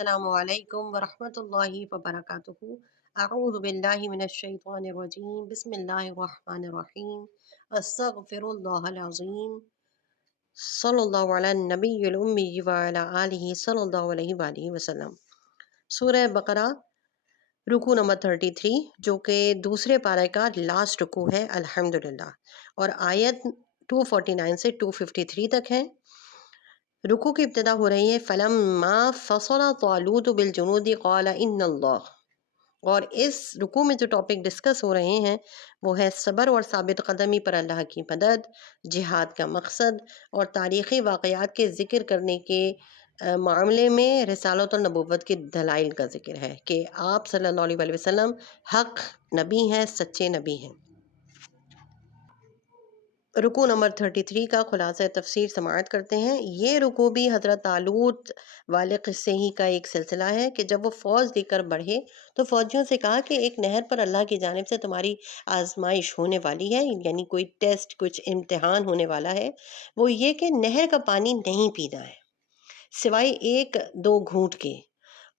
अस्सलामु अलैकुम वरहमतुल्लाहि वबरकातुहू। अऊज़ु बिल्लाहि मिनश्शैतानिर्रजीम। बिस्मिल्लाहिर्रहमानिर्रहीम। अस्तगफिरुल्लाहल अज़ीम। सल्लल्लाहु अला नबिय्यिल उम्मी व अला आलिहि सल्लल्लाहु अलैहि व आलिहि वसल्लम। सूरह बकरा रुकू नंबर 33, जो कि दूसरे पारे का लास्ट रुकू है अल्हम्दुलिल्लाह, और आयत 249 से 253 तक है। रुकू की इब्तिदा हो रही है फलम्मा फसला तालूत बिल जुनूदी क़ाला इन्नल्लाह। और इस रुकू में जो टॉपिक डिस्कस हो रहे हैं वो है सब्र और साबित कदमी पर अल्लाह की मदद, जिहाद का मकसद और तारीख़ी वाक़यात के ज़िक्र करने के मामले में रिसालत और नबूवत के दलाइल का ज़िक्र है कि आप सल्लल्लाहु अलैहि वसल्लम हक़ नबी हैं, सच्चे नबी हैं। रुकू नंबर 33 का खुलासा तफसीर समाअत करते हैं। ये रुकू भी हज़रत तालूत वाले क़िस्से ही का एक सिलसिला है कि जब वो फ़ौज लेकर बढ़े तो फ़ौजियों से कहा कि एक नहर पर अल्लाह की जानिब से तुम्हारी आजमाइश होने वाली है, यानी कोई टेस्ट, कुछ इम्तिहान होने वाला है। वो ये कि नहर का पानी नहीं पीना है सिवाय एक दो घूंट के।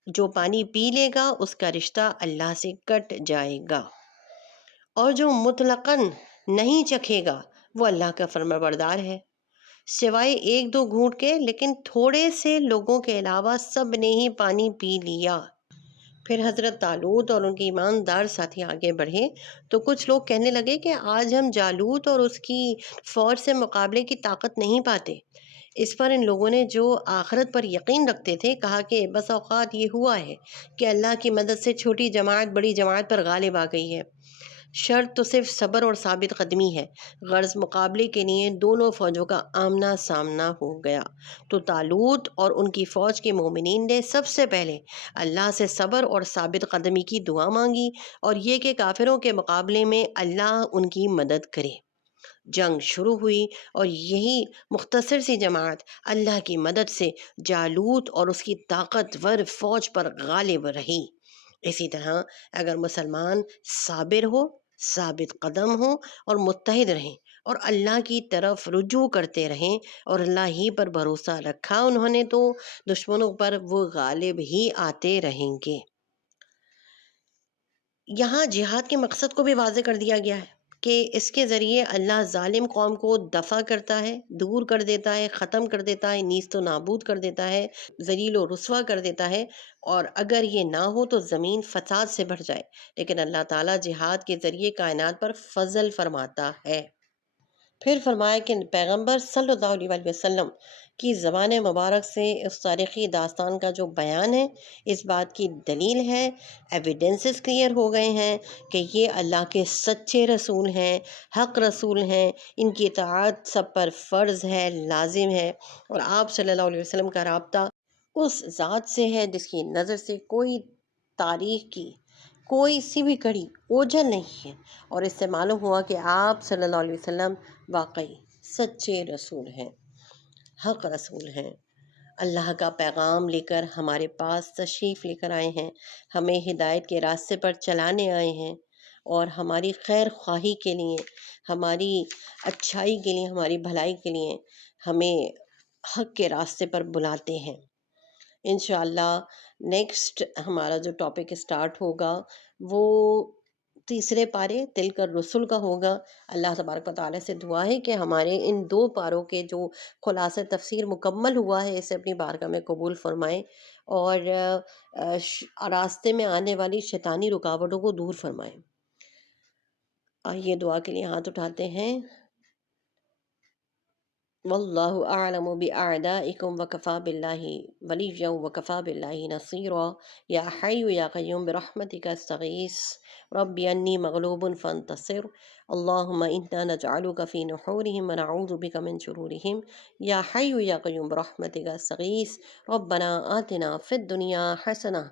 जो पानी पी लेगा उसका रिश्ता अल्लाह से कट जाएगा, और जो मुतलकन नहीं चखेगा वो अल्लाह का फरमाबरदार है, सिवाय एक दो घूंट के। लेकिन थोड़े से लोगों के अलावा सब ने ही पानी पी लिया। फिर हज़रत तालूत और उनके ईमानदार साथी आगे बढ़े तो कुछ लोग कहने लगे कि आज हम जालूत और उसकी फ़ौज से मुकाबले की ताकत नहीं पाते। इस पर इन लोगों ने, जो आखिरत पर यकीन रखते थे, कहा कि बस औक़ात ये हुआ है कि अल्लाह की मदद से छोटी जमात बड़ी जमात पर गालिब आ गई है। शर्त तो सिर्फ सब्र और साबित कदमी है। गर्ज मुकाबले के लिए दोनों फ़ौजों का आमना सामना हो गया तो तालूत और उनकी फ़ौज के मोमिनीन ने सबसे पहले अल्लाह से सब्र और साबित कदमी की दुआ मांगी, और ये कि काफिरों के मुकाबले में अल्लाह उनकी मदद करे। जंग शुरू हुई और यही मुख्तसर सी जमात अल्लाह की मदद से जालूत और उसकी ताकतवर फ़ौज पर गालिब रही। इसी तरह अगर मुसलमान साबिर हो, साबित कदम हो और मुत्तहिद रहें और अल्लाह की तरफ रुजू करते रहें और अल्लाह ही पर भरोसा रखा उन्होंने, तो दुश्मनों पर वो गालिब ही आते रहेंगे। यहाँ जिहाद के मकसद को भी वाज़ेह कर दिया गया है कि इसके ज़रिए अल्लाह ज़ालिम कौम को दफ़ा करता है, दूर कर देता है, ख़त्म कर देता है, नीस्त व नाबूद कर देता है, ज़लील व रुस्वा कर देता है। और अगर ये ना हो तो ज़मीन फ़साद से भर जाए। लेकिन अल्लाह ताला जिहाद के ज़रिए कायनात पर फ़ज़ल फ़रमाता है। फिर फरमाया कि पैगंबर सल्लल्लाहु अलैहि वसल्लम की ज़बान मुबारक से उस तारीख़ी दास्तान का जो बयान है, इस बात की दलील है, एविडेंसेस क्लियर हो गए हैं कि ये अल्लाह के सच्चे रसूल हैं, हक़ रसूल हैं। इनकी इताअत सब पर फ़र्ज़ है, लाजिम है। और आप सल्लल्लाहु अलैहि वसल्लम का राब्ता उस ज़ात से है जिसकी नज़र से कोई तारीख़ की कोई सी भी कड़ी ओझल नहीं है। और इससे मालूम हुआ कि आप सल्लल्लाहु अलैहि वसल्लम वाकई सच्चे रसूल हैं, हक़ रसूल हैं। अल्लाह का पैगाम लेकर हमारे पास तशरीफ़ लेकर आए हैं, हमें हिदायत के रास्ते पर चलाने आए हैं, और हमारी खैर ख्वाही के लिए, हमारी अच्छाई के लिए, हमारी भलाई के लिए हमें हक़ के रास्ते पर बुलाते हैं। इंशाअल्लाह नेक्स्ट हमारा जो टॉपिक स्टार्ट होगा वो तीसरे पारे तिलकर रसुल का होगा। अल्लाह तबारक व तआला से दुआ है कि हमारे इन दो पारों के जो खुलासा तफसीर मुकम्मल हुआ है इसे अपनी बारगाह में कबूल फरमाएँ, और रास्ते में आने वाली शैतानी रुकावटों को दूर फरमाएँ। आइए दुआ के लिए हाथ उठाते हैं। वल्लाहु अअलमु बिअअदाइकुम वकफ़ा बिल्लाहि वलिय्यन वकफ़ा बिल्लाहि नसीरा। या हय्यु या क़य्यूम बिरहमतिका अस्तगीस रब्बि अन्नी मग़लूबुन फ़ंतसिर। अल्लाहुम्मा इन्ना नजअलुका फ़ी नुहूरिहिम व नऊज़ु बिका मिन शुरूरिहिम। या हय्यु या क़य्यूम बिरहमतिका अस्तगीस रब्बना आतिना फ़िद दुनिया हसनह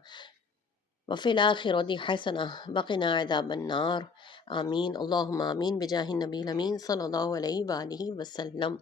व फ़िल आखिरति हसनह व क़िना अज़ाबन्नार। आमीन अल्लाहुम्मा आमीन बिजाहिन नबील अमीन सल्लल्लाहु अलैहि व आलिहि वसल्लम।